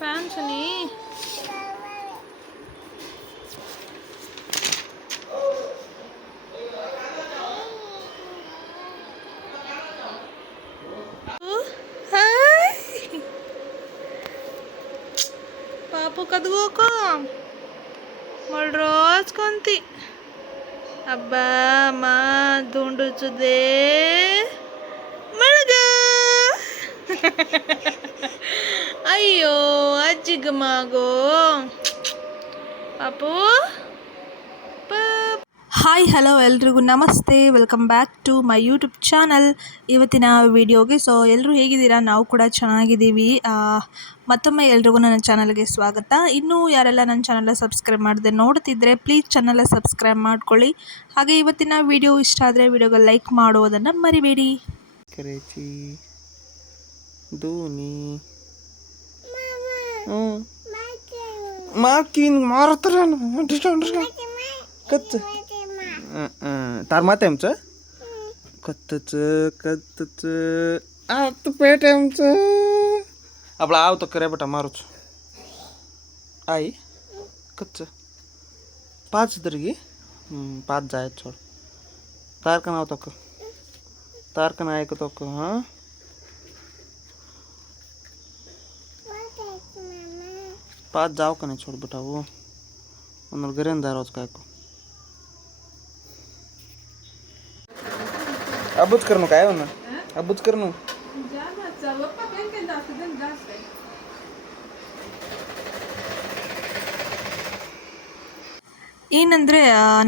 Fan ಸನಿ పాపు కదుగోకో మళ్ళీ రోజు కొంతి అబ్బా మా దుండుచుదే మళ్ళగా ಅಯ್ಯೋ ಅಜ್ಜಿಗ ಮಾಗೋ ಪಾಪು. ಹಾಯ್ ಹಲೋ ಎಲ್ರಿಗೂ ನಮಸ್ತೆ, welcome back to my YouTube channel. ಇವತ್ತಿನ ವಿಡಿಯೋಗೆ ಎಲ್ಲರೂ ಹೇಗಿದ್ದೀರಾ? ನಾವು ಕೂಡ ಚೆನ್ನಾಗಿದ್ದೀವಿ. ಮತ್ತೊಮ್ಮೆ ಎಲ್ರಿಗೂ ನನ್ನ ಚಾನಲ್ಗೆ ಸ್ವಾಗತ. ಇನ್ನೂ ಯಾರೆಲ್ಲ ನನ್ನ ಚಾನಲ್ ಸಬ್ಸ್ಕ್ರೈಬ್ ಮಾಡದೆ ನೋಡ್ತಿದ್ರೆ ಪ್ಲೀಸ್ ಚಾನಲ್ ಸಬ್ಸ್ಕ್ರೈಬ್ ಮಾಡ್ಕೊಳ್ಳಿ. ಹಾಗೆ ಇವತ್ತಿನ ವಿಡಿಯೋ ಇಷ್ಟ ಆದರೆ ವಿಡಿಯೋಗೆ ಲೈಕ್ ಮಾಡುವುದನ್ನು ಮರಿಬೇಡಿ. कच्च तार माते आमचं कत्तच कत्तच आता पेट आमचं आपला आव तर करे बेटा मारूच आई कच्च पाच तरी पाच जायत सोड तार का नाव तक तार का नाही ऐकतो का हां पाच जाव का नाही सोड बेटा वो म्हणून घरी दारोज काय को अबूच करणं काय हो ना अबूच करणं ಏನಂದರೆ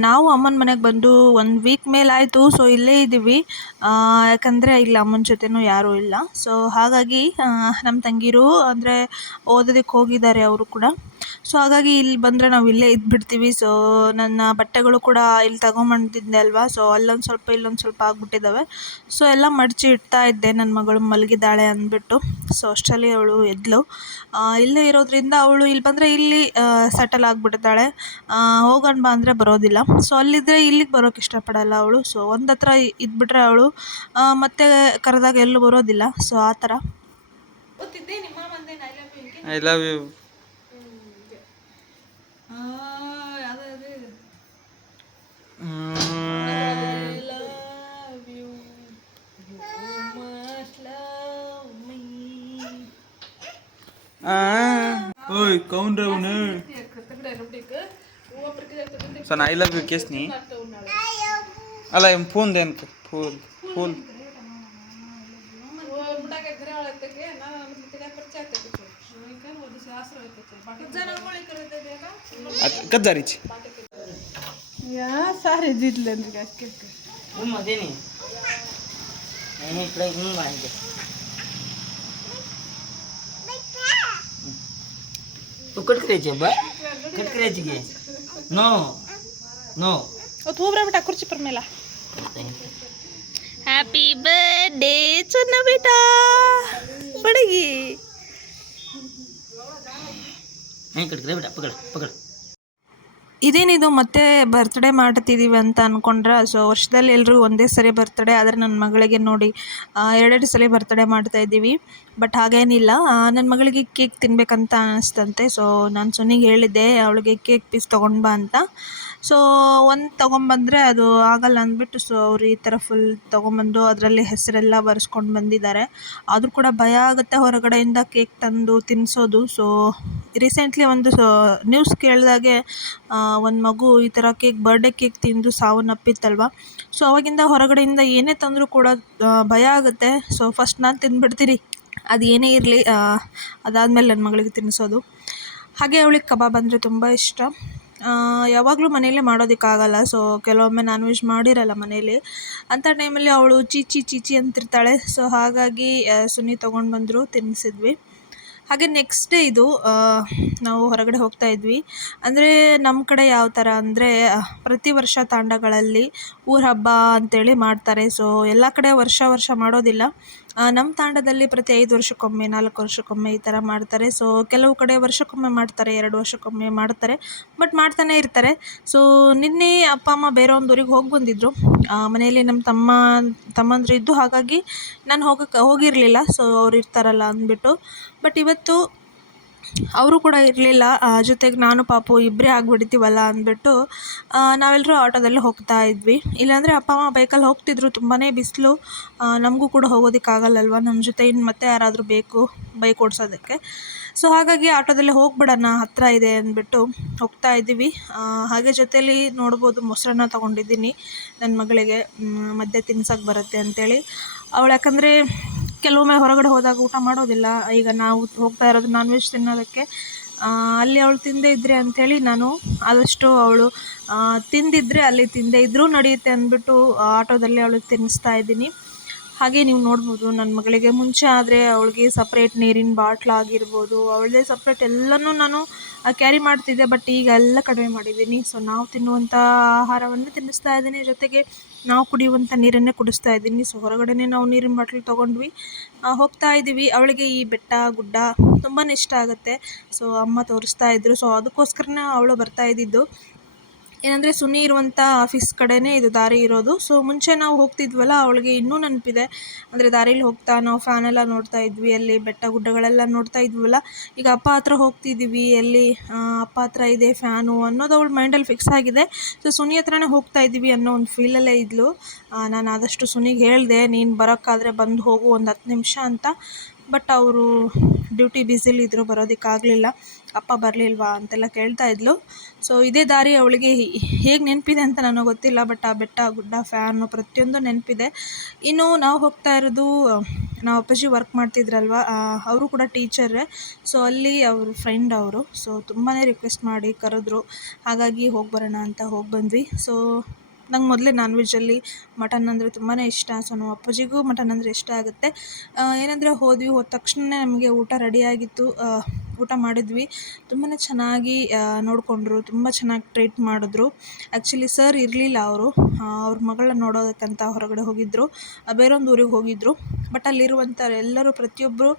ನಾವು ಅಮ್ಮನ ಮನೆಗೆ ಬಂದು 1 ವೀಕ್ ಮೇಲಾಯಿತು. ಇಲ್ಲೇ ಇದ್ದೀವಿ, ಯಾಕಂದರೆ ಇಲ್ಲಿ ಅಮ್ಮನ ಜೊತೆನೂ ಯಾರೂ ಇಲ್ಲ. ಹಾಗಾಗಿ ನಮ್ಮ ತಂಗಿರು ಅಂದರೆ ಓದೋದಕ್ಕೆ ಹೋಗಿದ್ದಾರೆ ಅವರು ಕೂಡ. ಹಾಗಾಗಿ ಇಲ್ಲಿ ಬಂದರೆ ನಾವು ಇಲ್ಲೇ ಇದ್ಬಿಡ್ತೀವಿ. ನನ್ನ ಬಟ್ಟೆಗಳು ಕೂಡ ಇಲ್ಲಿ ತಗೊಂಬಂದಿದ್ದೆ ಅಲ್ವಾ, ಅಲ್ಲೊಂದು ಸ್ವಲ್ಪ ಇಲ್ಲೊಂದು ಸ್ವಲ್ಪ ಆಗಿಬಿಟ್ಟಿದ್ದಾವೆ. ಎಲ್ಲ ಮಡಚಿ ಇಡ್ತಾ ಇದ್ದೆ, ನನ್ನ ಮಗಳು ಮಲಗಿದ್ದಾಳೆ ಅಂದ್ಬಿಟ್ಟು. ಅಷ್ಟರಲ್ಲಿ ಅವಳು ಎದ್ಲು. ಇಲ್ಲೇ ಇರೋದ್ರಿಂದ ಅವಳು ಇಲ್ಲಿ ಬಂದರೆ ಇಲ್ಲಿ ಸೆಟಲ್ ಆಗಿಬಿಡ್ತಾಳೆ. ಹೋಗೋಣ ಬಾ ಅಂದರೆ ಬರೋದಿಲ್ಲ. ಅಲ್ಲಿದ್ದರೆ ಇಲ್ಲಿಗೆ ಬರೋಕ್ಕೆ ಇಷ್ಟಪಡಲ್ಲ ಅವಳು. ಒಂದು ಹತ್ರ ಇದ್ಬಿಟ್ರೆ ಅವಳು ಮತ್ತೆ ಕರೆದಾಗ ಎಲ್ಲೂ ಬರೋದಿಲ್ಲ. ಆ ಥರ. I love you. ओय कौन रे उन्हें सन आई लव यू केस नहीं अला एम फोन देन फूल फूल कजारीची या सारे जितले मध्ये नाही इकडे माहिती तू कट करायची बा कट करायची घे नो नो तू बरा बेटा खुर्ची पर मेला. हैप्पी बर्थडे चन्ना बेटा पड़ेगी नहीं कट करे बेटा पकड़ पकड़. ಇದೇನಿದು ಮತ್ತೆ ಬರ್ತ್ಡೇ ಮಾಡ್ತಿದ್ದೀವಿ ಅಂತ ಅಂದ್ಕೊಂಡ್ರೆ. ವರ್ಷದಲ್ಲಿ ಎಲ್ರಿಗೂ ಒಂದೇ ಸರಿ ಬರ್ತ್ಡೇ, ಆದರೆ ನನ್ನ ಮಗಳಿಗೆ ನೋಡಿ 2 ಸಲ ಬರ್ತ್ಡೇ ಮಾಡ್ತಾಯಿದ್ದೀವಿ. ಬಟ್ ಹಾಗೇನಿಲ್ಲ, ನನ್ನ ಮಗಳಿಗೆ ಕೇಕ್ ತಿನ್ನಬೇಕಂತ ಅನ್ನಿಸ್ತಂತೆ. ನಾನು ಸೊನ್ನಿಗೆ ಹೇಳಿದ್ದೆ ಅವಳಿಗೆ ಕೇಕ್ ಪೀಸ್ ತೊಗೊಂಡು ಬಾ ಅಂತ. ಒಂದು ತೊಗೊಂಬಂದರೆ ಅದು ಆಗಲ್ಲ ಅಂದ್ಬಿಟ್ಟು ಅವ್ರು ಈ ಥರ ಫುಲ್ ತೊಗೊಂಬಂದು ಅದರಲ್ಲಿ ಹೆಸರೆಲ್ಲ ಬರೆಸ್ಕೊಂಡು ಬಂದಿದ್ದಾರೆ. ಆದರೂ ಕೂಡ ಭಯ ಆಗುತ್ತೆ ಹೊರಗಡೆಯಿಂದ ಕೇಕ್ ತಂದು ತಿನ್ನಿಸೋದು. ರೀಸೆಂಟ್ಲಿ ಒಂದು ನ್ಯೂಸ್ ಕೇಳಿದಾಗೆ ಒಂದು ಮಗು ಈ ಥರ ಬರ್ಡೇ ಕೇಕ್ ತಿಂದು ಸಾವನ್ನಪ್ಪಿತ್ತಲ್ವ. ಅವಾಗಿಂದ ಹೊರಗಡೆಯಿಂದ ಏನೇ ತಂದರೂ ಕೂಡ ಭಯ ಆಗುತ್ತೆ. ಫಸ್ಟ್ ನಾನು ತಿಂದುಬಿಡ್ತೀನಿ, ಅದು ಏನೇ ಇರಲಿ. ಅದಾದಮೇಲೆ ನನ್ನ ಮಗಳಿಗೆ ತಿನ್ನಿಸೋದು. ಹಾಗೆ ಅವಳಿಗೆ ಕಬಾಬ್ ಅಂದರೆ ತುಂಬ ಇಷ್ಟ. ಯಾವಾಗಲೂ ಮನೆಯಲ್ಲೇ ಮಾಡೋದಕ್ಕಾಗಲ್ಲ. ಕೆಲವೊಮ್ಮೆ ನಾನ್ ವೆಜ್ ಮಾಡಿರಲ್ಲ ಮನೇಲಿ. ಅಂಥ ಟೈಮಲ್ಲಿ ಅವಳು ಚೀಚಿ ಚೀಚಿ ಅಂತಿರ್ತಾಳೆ. ಹಾಗಾಗಿ ಸುನಿ ತೊಗೊಂಡು ಬಂದರು, ತಿನ್ನಿಸಿದ್ವಿ. ಹಾಗೆ ನೆಕ್ಸ್ಟ್ ಡೇ ಇದು ನಾವು ಹೊರಗಡೆ ಹೋಗ್ತಾ ಇದ್ವಿ. ಅಂದರೆ ನಮ್ಮ ಕಡೆ ಯಾವ ಥರ ಅಂದರೆ ಪ್ರತಿ ವರ್ಷ ತಾಂಡಗಳಲ್ಲಿ ಊರ ಹಬ್ಬ ಅಂತೇಳಿ ಮಾಡ್ತಾರೆ. ಎಲ್ಲ ಕಡೆ ವರ್ಷ ಮಾಡೋದಿಲ್ಲ. ನಮ್ಮ ತಾಂಡದಲ್ಲಿ ಪ್ರತಿ 5 ವರ್ಷಕ್ಕೊಮ್ಮೆ 4 ವರ್ಷಕ್ಕೊಮ್ಮೆ ಈ ಥರ ಮಾಡ್ತಾರೆ. ಕೆಲವು ಕಡೆ ವರ್ಷಕ್ಕೊಮ್ಮೆ ಮಾಡ್ತಾರೆ, 2 ವರ್ಷಕ್ಕೊಮ್ಮೆ ಮಾಡ್ತಾರೆ, ಬಟ್ ಮಾಡ್ತಾನೆ ಇರ್ತಾರೆ. ನಿನ್ನೆ ಅಪ್ಪ ಅಮ್ಮ ಬೇರೆ ಒಂದು ಊರಿಗೆ ಹೋಗಿ ಬಂದಿದ್ದರು. ಮನೆಯಲ್ಲಿ ನಮ್ಮ ತಮ್ಮಂದಿರು ಇದ್ದು, ಹಾಗಾಗಿ ನಾನು ಹೋಗಿರಲಿಲ್ಲ. ಅವ್ರು ಇರ್ತಾರಲ್ಲ ಅಂದ್ಬಿಟ್ಟು. ಬಟ್ ಇವತ್ತು ಅವರು ಕೂಡ ಇರಲಿಲ್ಲ. ಜೊತೆಗೆ ನಾನು ಪಾಪು ಇಬ್ಬರೇ ಆಗಿಬಿಡ್ತೀವಲ್ಲ ಅಂದ್ಬಿಟ್ಟು ನಾವೆಲ್ಲರೂ ಆಟೋದಲ್ಲಿ ಹೋಗ್ತಾ ಇದ್ವಿ. ಇಲ್ಲಾಂದರೆ ಅಪ್ಪ ಅಮ್ಮ ಬೈಕಲ್ಲಿ ಹೋಗ್ತಿದ್ರು. ತುಂಬಾ ಬಿಸಿಲು, ನಮಗೂ ಕೂಡ ಹೋಗೋದಕ್ಕಾಗಲ್ಲಲ್ವ, ನಮ್ಮ ಜೊತೆ ಇನ್ನು ಮತ್ತೆ ಯಾರಾದರೂ ಬೇಕು ಬೈಕ್ ಓಡಿಸೋದಕ್ಕೆ. ಸೊ ಹಾಗಾಗಿ ಆಟೋದಲ್ಲೇ ಹೋಗ್ಬಿಡೋಣ, ಹತ್ತಿರ ಇದೆ ಅಂದ್ಬಿಟ್ಟು ಹೋಗ್ತಾ ಇದ್ದೀವಿ. ಹಾಗೆ ಜೊತೇಲಿ ನೋಡ್ಬೋದು ಮೊಸರನ್ನ ತೊಗೊಂಡಿದ್ದೀನಿ ನನ್ನ ಮಗಳಿಗೆ, ಮಧ್ಯೆ ತಿನ್ಸೋಕ್ಕೆ ಬರುತ್ತೆ ಅಂಥೇಳಿ. ಅವಳು ಯಾಕಂದರೆ ಕೆಲವೊಮ್ಮೆ ಹೊರಗಡೆ ಹೋದಾಗ ಊಟ ಮಾಡೋದಿಲ್ಲ. ಈಗ ನಾವು ಹೋಗ್ತಾ ಇರೋದು ನಾನ್ ವೆಜ್ ತಿನ್ನೋದಕ್ಕೆ. ಅಲ್ಲಿ ಅವಳು ತಿಂದೇ ಇದ್ದರೆ ಅಂಥೇಳಿ ನಾನು ಆದಷ್ಟು ಅವಳು ತಿಂದಿದ್ದರೆ ಅಲ್ಲಿ ತಿಂದೇ ಇದ್ದರೂ ನಡೆಯುತ್ತೆ ಅಂದ್ಬಿಟ್ಟು ಆಟೋದಲ್ಲಿ ಅವಳಿಗೆ ತಿನ್ನಿಸ್ತಾ ಇದ್ದೀನಿ. ಹಾಗೆ ನೀವು ನೋಡ್ಬೋದು ನನ್ನ ಮಗಳಿಗೆ ಮುಂಚೆ ಆದರೆ ಅವಳಿಗೆ ಸಪ್ರೇಟ್ ನೀರಿನ ಬಾಟ್ಲಾಗಿರ್ಬೋದು, ಅವಳದೇ ಸಪ್ರೇಟ್ ಎಲ್ಲನೂ ನಾನು ಕ್ಯಾರಿ ಮಾಡ್ತಿದ್ದೆ. ಬಟ್ ಈಗ ಎಲ್ಲ ಕಡಿಮೆ ಮಾಡಿದ್ದೀನಿ. ಸೊ ನಾವು ತಿನ್ನುವಂಥ ಆಹಾರವನ್ನೇ ತಿನ್ನಿಸ್ತಾ ಇದ್ದೀನಿ, ಜೊತೆಗೆ ನಾವು ಕುಡಿಯುವಂಥ ನೀರನ್ನೇ ಕುಡಿಸ್ತಾ ಇದ್ದೀನಿ. ಸೊ ಹೊರಗಡೆನೇ ನಾವು ನೀರಿನ ಬಾಟ್ಲ್ ತೊಗೊಂಡ್ವಿ, ಹೋಗ್ತಾ ಇದ್ದೀವಿ. ಅವಳಿಗೆ ಈ ಬೆಟ್ಟ ಗುಡ್ಡ ತುಂಬಾ ಇಷ್ಟ ಆಗುತ್ತೆ. ಸೊ ಅಮ್ಮ ತೋರಿಸ್ತಾ ಇದ್ದರು. ಸೊ ಅದಕ್ಕೋಸ್ಕರನೇ ಅವಳು ಬರ್ತಾ ಇದ್ದಿದ್ದು. ಏನಂದರೆ ಸುನಿ ಇರುವಂಥ ಆಫೀಸ್ ಕಡೆನೇ ಇದು ದಾರಿ ಇರೋದು. ಸೊ ಮುಂಚೆ ನಾವು ಹೋಗ್ತಿದ್ವಲ್ಲ, ಅವಳಿಗೆ ಇನ್ನೂ ನೆನಪಿದೆ. ಅಂದರೆ ದಾರೀಲಿ ಹೋಗ್ತಾ ನಾವು ಫ್ಯಾನೆಲ್ಲ ನೋಡ್ತಾ ಇದ್ವಿ, ಅಲ್ಲಿ ಬೆಟ್ಟ ಗುಡ್ಡಗಳೆಲ್ಲ ನೋಡ್ತಾ ಇದ್ವಲ್ಲ. ಈಗ ಅಪ್ಪ ಹತ್ರ ಹೋಗ್ತಿದ್ದೀವಿ, ಎಲ್ಲಿ ಅಪ್ಪ ಹತ್ರ ಇದೆ ಫ್ಯಾನು ಅನ್ನೋದು ಅವಳ ಮೈಂಡಲ್ಲಿ ಫಿಕ್ಸ್ ಆಗಿದೆ. ಸೊ ಸುನಿ ಹತ್ರನೇ ಹೋಗ್ತಾ ಇದ್ದೀವಿ ಅನ್ನೋ ಒಂದು ಫೀಲಲ್ಲೇ ಇದ್ಲು. ನಾನು ಆದಷ್ಟು ಸುನಿಗೆ ಹೇಳಿದೆ, ನೀನು ಬರೋಕ್ಕಾದರೆ ಬಂದು ಹೋಗು ಒಂದು 10 ನಿಮಿಷ ಅಂತ. ಬಟ್ ಅವರು ಡ್ಯೂಟಿ ಬ್ಯುಸಿಲಿದ್ದರು, ಬರೋದಕ್ಕಾಗಲಿಲ್ಲ. ಅಪ್ಪ ಬರಲಿಲ್ವಾ ಅಂತೆಲ್ಲ ಕೇಳ್ತಾ ಇದ್ಲು. ಸೊ ಇದೇ ದಾರಿ ಅವಳಿಗೆ ಹೇಗೆ ನೆನಪಿದೆ ಅಂತ ನನಗೆ ಗೊತ್ತಿಲ್ಲ. ಬಟ್ ಆ ಬೆಟ್ಟ ಗುಡ್ಡ ಫ್ಯಾನು ಪ್ರತಿಯೊಂದು ನೆನಪಿದೆ. ಇನ್ನು ನಾವು ಹೋಗ್ತಾ ಇರೋದು, ನಾವು ಅಪ್ಪಾಜಿ ವರ್ಕ್ ಮಾಡ್ತಿದ್ರಲ್ವ, ಅವರು ಕೂಡ ಟೀಚರೇ. ಸೊ ಅಲ್ಲಿ ಅವ್ರ ಫ್ರೆಂಡ್ ಅವರು. ಸೊ ತುಂಬಾ ರಿಕ್ವೆಸ್ಟ್ ಮಾಡಿ ಕರೆದ್ರು, ಹಾಗಾಗಿ ಹೋಗಿ ಬರೋಣ ಅಂತ ಹೋಗಿ ಬಂದ್ವಿ. ಸೊ ನಂಗೆ ಮೊದಲೇ ನಾನ್ ವೆಜ್ಜಲ್ಲಿ ಮಟನ್ ಅಂದರೆ ತುಂಬಾ ಇಷ್ಟ. ಸೊ ನಮ್ಮ ಅಪ್ಪಾಜಿಗೂ ಮಟನ್ ಅಂದರೆ ಇಷ್ಟ ಆಗುತ್ತೆ. ಏನಂದರೆ ಹೋದ ತಕ್ಷಣವೇ ನಮಗೆ ಊಟ ರೆಡಿಯಾಗಿತ್ತು. ಊಟ ಮಾಡಿದ್ವಿ. ತುಂಬಾ ಚೆನ್ನಾಗಿ ನೋಡಿಕೊಂಡ್ರು, ತುಂಬ ಚೆನ್ನಾಗಿ ಟ್ರೀಟ್ ಮಾಡಿದ್ರು. ಆ್ಯಕ್ಚುಲಿ ಸರ್ ಇರಲಿಲ್ಲ, ಅವರು ಅವ್ರ ಮಗಳನ್ನ ನೋಡೋದಕ್ಕಂತ ಹೊರಗಡೆ ಹೋಗಿದ್ದರು, ಬೇರೊಂದು ಊರಿಗೆ ಹೋಗಿದ್ದರು. ಬಟ್ ಅಲ್ಲಿರುವಂಥ ಎಲ್ಲರೂ ಪ್ರತಿಯೊಬ್ಬರು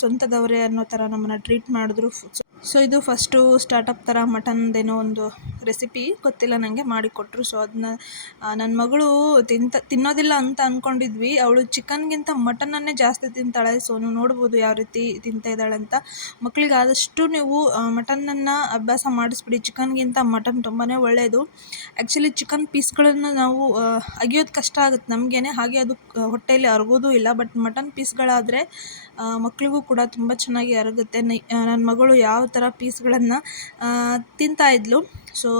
ಸ್ವಂತದವರೇ ಅನ್ನೋ ಥರ ನಮ್ಮನ್ನು ಟ್ರೀಟ್ ಮಾಡಿದ್ರು. ಸೊ ಇದು ಫಸ್ಟು ಸ್ಟಾರ್ಟಪ್ ಥರ ಮಟನ್ದೇನೋ ಒಂದು ರೆಸಿಪಿ ಗೊತ್ತಿಲ್ಲ ನನಗೆ, ಮಾಡಿಕೊಟ್ರು. ಸೊ ಅದನ್ನ ನನ್ನ ಮಗಳು ತಿನ್ನೋದಿಲ್ಲ ಅಂತ ಅಂದ್ಕೊಂಡಿದ್ವಿ. ಅವಳು ಚಿಕನ್ಗಿಂತ ಮಟನನ್ನೇ ಜಾಸ್ತಿ ತಿಂತಾಳೆ. ಸೊ ನೀವು ನೋಡ್ಬೋದು ಯಾವ ರೀತಿ ತಿಂತಾ ಇದ್ದಾಳೆ ಅಂತ. ಮಕ್ಕಳಿಗೆ ಆದಷ್ಟು ನೀವು ಮಟನನ್ನು ಅಭ್ಯಾಸ ಮಾಡಿಸ್ಬಿಡಿ. ಚಿಕನ್ಗಿಂತ ಮಟನ್ ತುಂಬಾ ಒಳ್ಳೆಯದು. ಆ್ಯಕ್ಚುಲಿ ಚಿಕನ್ ಪೀಸ್ಗಳನ್ನು ನಾವು ಅಗಿಯೋದು ಕಷ್ಟ ಆಗುತ್ತೆ ನಮಗೇನೆ, ಹಾಗೆ ಅದು ಹೊಟ್ಟೆಯಲ್ಲಿ ಅರಗೋದು ಇಲ್ಲ. ಬಟ್ ಮಟನ್ ಪೀಸ್ಗಳಾದರೆ ಮಕ್ಕಳಿಗೂ ಕೂಡ ತುಂಬ ಚೆನ್ನಾಗಿ ಅರಗುತ್ತೆ. ನನ್ನ ಮಗಳು ಯಾವ ಥರ ಪೀಸ್ಗಳನ್ನು ತಿಂತಾಯಿದ್ಲು. ಸೊ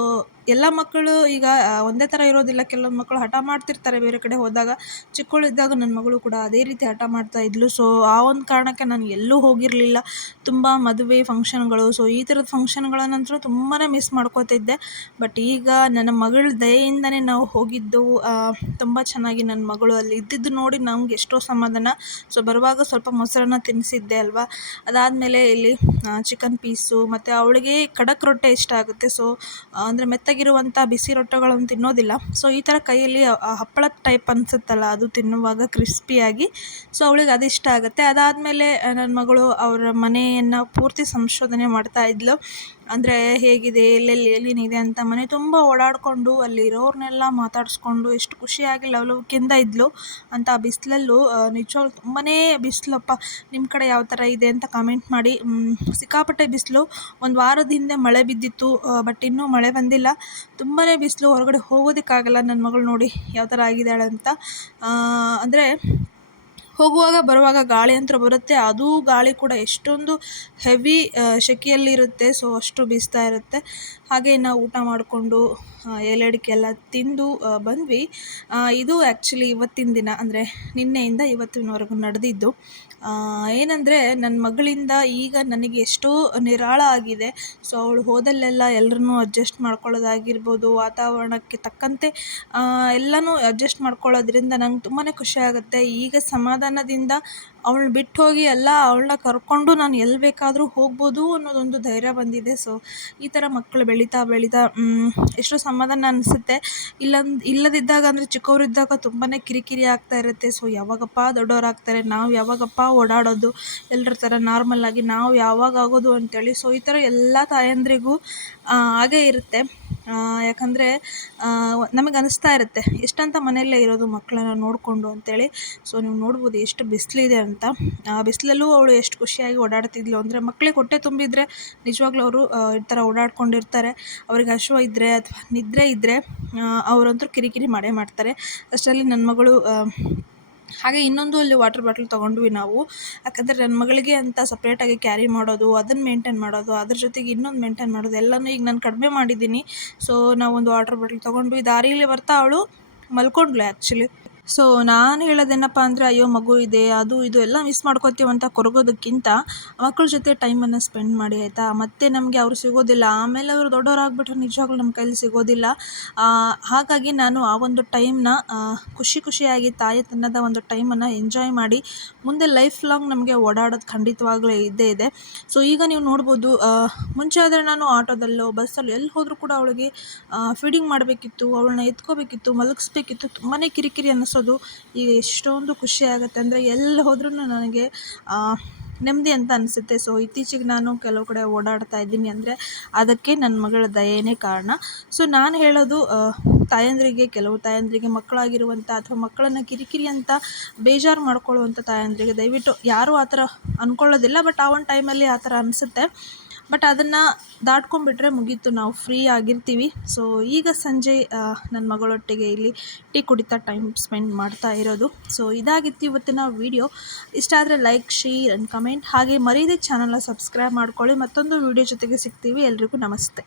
ಎಲ್ಲ ಮಕ್ಕಳು ಈಗ ಒಂದೇ ಥರ ಇರೋದಿಲ್ಲ. ಕೆಲವೊಂದು ಮಕ್ಕಳು ಹಠ ಮಾಡ್ತಿರ್ತಾರೆ ಬೇರೆ ಕಡೆ ಹೋದಾಗ. ಚಿಕ್ಕವಳಿದ್ದಾಗ ನನ್ನ ಮಗಳು ಕೂಡ ಅದೇ ರೀತಿ ಹಠ ಮಾಡ್ತಾಯಿದ್ಲು. ಸೊ ಆ ಒಂದು ಕಾರಣಕ್ಕೆ ನಾನು ಎಲ್ಲೂ ಹೋಗಿರಲಿಲ್ಲ. ತುಂಬ ಮದುವೆ ಫಂಕ್ಷನ್ಗಳು, ಸೊ ಈ ಥರದ ಫಂಕ್ಷನ್ಗಳನ್ನಂತೂ ತುಂಬಾ ಮಿಸ್ ಮಾಡ್ಕೋತಿದ್ದೆ. ಬಟ್ ಈಗ ನನ್ನ ಮಗಳ ದಯೆಯಿಂದನೇ ನಾವು ಹೋಗಿದ್ದು. ತುಂಬ ಚೆನ್ನಾಗಿ ನನ್ನ ಮಗಳು ಅಲ್ಲಿ ಇದ್ದಿದ್ದು ನೋಡಿ ನಮ್ಗೆ ಎಷ್ಟೋ ಸಮಾಧಾನ. ಸೊ ಬರುವಾಗ ಸ್ವಲ್ಪ ಮೊಸರನ್ನ ತಿನ್ನಿಸಿದ್ದೆ ಅಲ್ವಾ. ಅದಾದಮೇಲೆ ಇಲ್ಲಿ ಚಿಕನ್ ಪೀಸು, ಮತ್ತು ಅವಳಿಗೆ ಖಡಕ್ ರೊಟ್ಟೆ ಇಷ್ಟ ಆಗುತ್ತೆ. ಸೊ ಅಂದರೆ ಮೆತ್ತಗಿರುವಂಥ ಬಿಸಿ ರೊಟ್ಟೆಗಳನ್ನು ತಿನ್ನೋದಿಲ್ಲ. ಸೊ ಈ ಥರ ಕೈಯಲ್ಲಿ ಹಪ್ಪಳದ ಟೈಪ್ ಅನಿಸುತ್ತಲ್ಲ, ಅದು ತಿನ್ನುವಾಗ ಕ್ರಿಸ್ಪಿಯಾಗಿ. ಸೊ ಅವಳಿಗೆ ಅದು ಇಷ್ಟ ಆಗುತ್ತೆ. ಅದಾದಮೇಲೆ ನನ್ನ ಮಗಳು ಅವರ ಮನೆಯನ್ನು ಪೂರ್ತಿ ಸಂಶೋಧನೆ ಮಾಡ್ತಾಯಿದ್ಲು. ಅಂದರೆ ಹೇಗಿದೆ, ಎಲ್ಲೆಲ್ಲಿ ಏನೇನಿದೆ ಅಂತ ಮನೆ ತುಂಬ ಓಡಾಡಿಕೊಂಡು ಅಲ್ಲಿರೋರನ್ನೆಲ್ಲ ಮಾತಾಡಿಸ್ಕೊಂಡು ಎಷ್ಟು ಖುಷಿಯಾಗಿ ಲವಲವಿಕೆಯಿಂದ ಇದ್ಲು ಅಂತ. ಆ ಬಿಸಿಲಲ್ಲೂ ನಿಜವಾಗ್ಲೂ ತುಂಬಾ ಬಿಸಿಲಪ್ಪ. ನಿಮ್ಮ ಕಡೆ ಯಾವ ಥರ ಇದೆ ಅಂತ ಕಾಮೆಂಟ್ ಮಾಡಿ. ಸಿಕ್ಕಾಪಟ್ಟೆ ಬಿಸಿಲು. ಒಂದು ವಾರದ ಹಿಂದೆ ಮಳೆ ಬಿದ್ದಿತ್ತು, ಬಟ್ ಇನ್ನೂ ಮಳೆ ಬಂದಿಲ್ಲ. ತುಂಬಾ ಬಿಸಿಲು, ಹೊರಗಡೆ ಹೋಗೋದಕ್ಕಾಗಲ್ಲ. ನನ್ನ ಮಗಳು ನೋಡಿ ಯಾವ ಥರ ಆಗಿದ್ದಾಳೆ ಅಂತ. ಅಂದರೆ ಹೋಗುವಾಗ ಬರುವಾಗ ಗಾಳಿ ಅಂತೂ ಬರುತ್ತೆ, ಅದು ಗಾಳಿ ಕೂಡ ಎಷ್ಟೊಂದು ಹೆವಿ ಸೆಕೆಯಲ್ಲಿರುತ್ತೆ. ಸೊ ಅಷ್ಟು ಬೀಸ್ತಾ ಇರುತ್ತೆ. ಹಾಗೆ ನಾವು ಊಟ ಮಾಡಿಕೊಂಡು ಎಲೆ ಎಲ್ಲ ತಿಂದು ಬಂದ್ವಿ. ಇದು ಆ್ಯಕ್ಚುಲಿ ಇವತ್ತಿನ ದಿನ, ಅಂದರೆ ನಿನ್ನೆಯಿಂದ ಇವತ್ತಿನವರೆಗೂ ನಡೆದಿದ್ದು. ಏನಂದರೆ ನನ್ನ ಮಗಳಿಂದ ಈಗ ನನಗೆ ಎಷ್ಟೋ ನಿರಾಳ ಆಗಿದೆ. ಸೊ ಅವಳು ಹೋದಲ್ಲೆಲ್ಲ ಎಲ್ಲರನ್ನೂ ಅಡ್ಜಸ್ಟ್ ಮಾಡ್ಕೊಳ್ಳೋದಾಗಿರ್ಬೋದು, ವಾತಾವರಣಕ್ಕೆ ತಕ್ಕಂತೆ ಎಲ್ಲನೂ ಅಡ್ಜಸ್ಟ್ ಮಾಡ್ಕೊಳ್ಳೋದ್ರಿಂದ ನಂಗೆ ತುಂಬಾ ಖುಷಿ ಆಗುತ್ತೆ. ಈಗ ಸಮಾಧಾನದಿಂದ ಅವಳನ್ನ ಬಿಟ್ಟು ಹೋಗಿ ಎಲ್ಲ ಅವಳನ್ನ ಕರ್ಕೊಂಡು ನಾನು ಎಲ್ಲಿ ಬೇಕಾದರೂ ಹೋಗ್ಬೋದು ಅನ್ನೋದೊಂದು ಧೈರ್ಯ ಬಂದಿದೆ. ಸೊ ಈ ಥರ ಮಕ್ಕಳು ಬೆಳೀತಾ ಎಷ್ಟೋ ಸಮಾಧಾನ ಅನಿಸುತ್ತೆ. ಇಲ್ಲದಿದ್ದಾಗ, ಅಂದರೆ ಚಿಕ್ಕವರಿದ್ದಾಗ ತುಂಬಾ ಕಿರಿಕಿರಿ ಆಗ್ತಾ ಇರುತ್ತೆ. ಸೊ ಯಾವಾಗಪ್ಪ ದೊಡ್ಡವರಾಗ್ತಾರೆ, ನಾವು ಯಾವಾಗಪ್ಪ ಓಡಾಡೋದು ಎಲ್ಲರ ಥರ ನಾರ್ಮಲ್ಲಾಗಿ ನಾವು ಯಾವಾಗ ಆಗೋದು ಅಂತೇಳಿ. ಸೊ ಈ ಥರ ಎಲ್ಲ ತಾಯಂದ್ರಿಗೂ ಹಾಗೇ ಇರುತ್ತೆ. ಯಾಕಂದರೆ ನಮಗೆ ಅನಿಸ್ತಾ ಇರುತ್ತೆ ಎಷ್ಟಂತ ಮನೆಯಲ್ಲೇ ಇರೋದು ಮಕ್ಕಳನ್ನ ನೋಡಿಕೊಂಡು ಅಂತೇಳಿ. ಸೊ ನೀವು ನೋಡ್ಬೋದು ಎಷ್ಟು ಬಿಸಿಲಿದೆ ಅಂತ. ಬಿಸಿಲಲ್ಲೂ ಅವಳು ಎಷ್ಟು ಖುಷಿಯಾಗಿ ಓಡಾಡ್ತಿದ್ಲು ಅಂದರೆ, ಮಕ್ಕಳಿಗೆ ಹೊಟ್ಟೆ ತುಂಬಿದರೆ ನಿಜವಾಗ್ಲೂ ಅವರು ಈ ಥರ ಓಡಾಡ್ಕೊಂಡಿರ್ತಾರೆ. ಅವ್ರಿಗೆ ಹಸಿವು ಇದ್ದರೆ ಅಥವಾ ನಿದ್ರೆ ಇದ್ದರೆ ಅವರಂತೂ ಕಿರಿಕಿರಿ ಮಾಡೇ ಮಾಡ್ತಾರೆ. ಅಷ್ಟರಲ್ಲಿ ನನ್ನ ಮಗಳು ಹಾಗೆ ಇನ್ನೊಂದು ಅಲ್ಲಿ ವಾಟರ್ ಬಾಟ್ಲ್ ತೊಗೊಂಡ್ವಿ ನಾವು. ಯಾಕಂದರೆ ನನ್ನ ಮಗಳಿಗೆ ಅಂತ ಸಪ್ರೇಟಾಗಿ ಕ್ಯಾರಿ ಮಾಡೋದು, ಅದನ್ನು ಮೇಂಟೈನ್ ಮಾಡೋದು, ಅದ್ರ ಜೊತೆಗೆ ಇನ್ನೊಂದು ಮೇಂಟೈನ್ ಮಾಡೋದು ಎಲ್ಲನೂ ಈಗ ನಾನು ಕಡಿಮೆ ಮಾಡಿದ್ದೀನಿ. ಸೊ ನಾವೊಂದು ವಾಟರ್ ಬಾಟ್ಲ್ ತೊಗೊಂಡ್ವಿ. ದಾರಿಲಿ ಬರ್ತಾ ಅವಳು ಮಲ್ಕೊಂಡ್ಳು ಆ್ಯಕ್ಚುಲಿ. ಸೊ ನಾನು ಹೇಳೋದೇನಪ್ಪ ಅಂದರೆ, ಅಯ್ಯೋ ಮಗು ಇದೆ, ಅದು ಇದು ಎಲ್ಲ ಮಿಸ್ ಮಾಡ್ಕೋತೀವಿ ಅಂತ ಕೊರಗೋದಕ್ಕಿಂತ ಮಕ್ಕಳ ಜೊತೆ ಟೈಮನ್ನು ಸ್ಪೆಂಡ್ ಮಾಡಿ, ಆಯಿತಾ. ಮತ್ತು ನಮಗೆ ಅವ್ರು ಸಿಗೋದಿಲ್ಲ, ಆಮೇಲೆ ಅವರು ದೊಡ್ಡವರಾಗ್ಬಿಟ್ರೆ ನಿಜವಾಗ್ಲೂ ನಮ್ಮ ಕೈಲಿ ಸಿಗೋದಿಲ್ಲ. ಹಾಗಾಗಿ ನಾನು ಆ ಒಂದು ಟೈಮ್ನ ಖುಷಿಯಾಗಿ ತಾಯಿತನದ ಒಂದು ಟೈಮನ್ನು ಎಂಜಾಯ್ ಮಾಡಿ ಮುಂದೆ ಲೈಫ್ ಲಾಂಗ್ ನಮಗೆ ಓಡಾಡೋದು ಖಂಡಿತವಾಗ್ಲೂ ಇದ್ದೇ ಇದೆ. ಸೊ ಈಗ ನೀವು ನೋಡ್ಬೋದು, ಮುಂಚೆ ಆದರೆ ನಾನು ಆಟೋದಲ್ಲೋ ಬಸ್ಸಲ್ಲೋ ಎಲ್ಲಿ ಹೋದರೂ ಕೂಡ ಅವಳಿಗೆ ಫೀಡಿಂಗ್ ಮಾಡಬೇಕಿತ್ತು, ಅವಳನ್ನ ಎತ್ಕೋಬೇಕಿತ್ತು, ಮಲಗಿಸ್ಬೇಕಿತ್ತು, ತುಂಬಾ ಕಿರಿಕಿರಿ ಅನ್ನಿಸೋದು. ಈಗ ಎಷ್ಟೊಂದು ಖುಷಿ ಆಗುತ್ತೆ ಅಂದರೆ ಎಲ್ಲಿ ಹೋದ್ರೂ ನನಗೆ ನೆಮ್ಮದಿ ಅಂತ ಅನಿಸುತ್ತೆ. ಸೊ ಇತ್ತೀಚೆಗೆ ನಾನು ಕೆಲವು ಕಡೆ ಓಡಾಡ್ತಾ ಇದ್ದೀನಿ ಅಂದರೆ ಅದಕ್ಕೆ ನನ್ನ ಮಗಳ ದಯೆಯೇ ಕಾರಣ. ಸೊ ನಾನು ಹೇಳೋದು, ಕೆಲವು ತಾಯಂದ್ರಿಗೆ ಮಕ್ಕಳಾಗಿರುವಂಥ ಅಥವಾ ಮಕ್ಕಳನ್ನು ಕಿರಿಕಿರಿ ಅಂತ ಬೇಜಾರು ಮಾಡ್ಕೊಳ್ಳುವಂಥ ತಾಯಂದ್ರಿಗೆ ದಯವಿಟ್ಟು ಯಾರೂ ಆ ಥರ ಅಂದ್ಕೊಳ್ಳೋದಿಲ್ಲ. ಬಟ್ ಆ ಒಂದು ಟೈಮಲ್ಲಿ ಆ ಥರ ಅನಿಸುತ್ತೆ. ಬಟ್ ಅದನ್ನು ದಾಟ್ಕೊಂಡ್ಬಿಟ್ರೆ ಮುಗೀತು, ನಾವು ಫ್ರೀ ಆಗಿರ್ತೀವಿ. ಸೊ ಈಗ ಸಂಜೆ ನನ್ನ ಮಗಳೊಟ್ಟಿಗೆ ಇಲ್ಲಿ ಟೀ ಕುಡಿತಾ ಟೈಮ್ ಸ್ಪೆಂಡ್ ಮಾಡ್ತಾ ಇರೋದು. ಸೊ ಇದಾಗಿತ್ತು ಇವತ್ತಿನ ವಿಡಿಯೋ. ಇಷ್ಟ ಆದರೆ ಲೈಕ್, ಶೇರ್ ಆ್ಯಂಡ್ ಕಮೆಂಟ್. ಹಾಗೆ ಮರೀದೆ ಚಾನಲ್ನ ಸಬ್ಸ್ಕ್ರೈಬ್ ಮಾಡ್ಕೊಳ್ಳಿ. ಮತ್ತೊಂದು ವಿಡಿಯೋ ಜೊತೆಗೆ ಸಿಗ್ತೀವಿ. ಎಲ್ರಿಗೂ ನಮಸ್ತೆ.